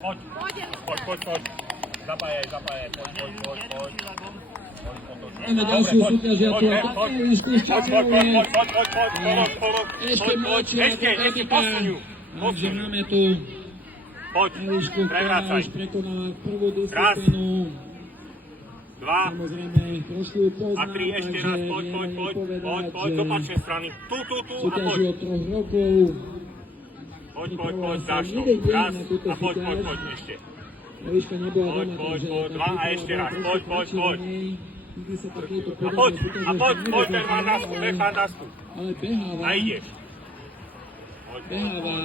Poď. Zapájaj, poď. Máme ďalšiu súťažiacu a takú skúšťačovie. Ešte mladšia ako kapitán. Takže máme tu Elišku, ktorá už prekonala prvú disciplínu. Samozrejme, trošku poznám, a 3, ešte raz, poď, do pačnej strany. Tu, súťaží od 3 rokov. Poď, začnú. Raz, a poď, ešte. Eliška nebola doma, takže... Poď, 2 a ešte raz, poď. Nikdy sa takýto A poď, ten má dasku, ale beháva. A ideš. Beháva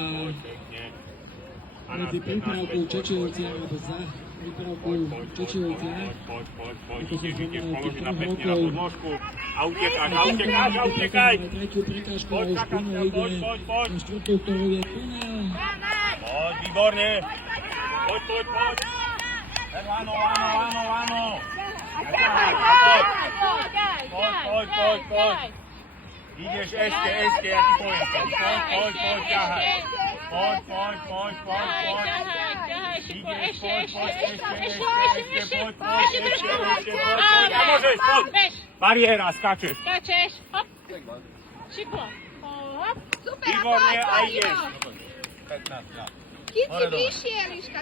medzi prípravkou Čečilciach, alebo za prípravkou Čečilciach. Ideš, položiť na pekne na podložku a utekaj. Tretiu prekážku a už plno ide na štvrtú, ktorou je tunel. Poď, výborne. Poď. Lano. Poď. Ideš ešte, ja ti poviem. Poď, ťahaj. Poď. Môžeš, poď. Bariéra, skáčeš. Hop. Šiklo. Hop. Výborne, a ideš. Chyť si vyššie, Eliška.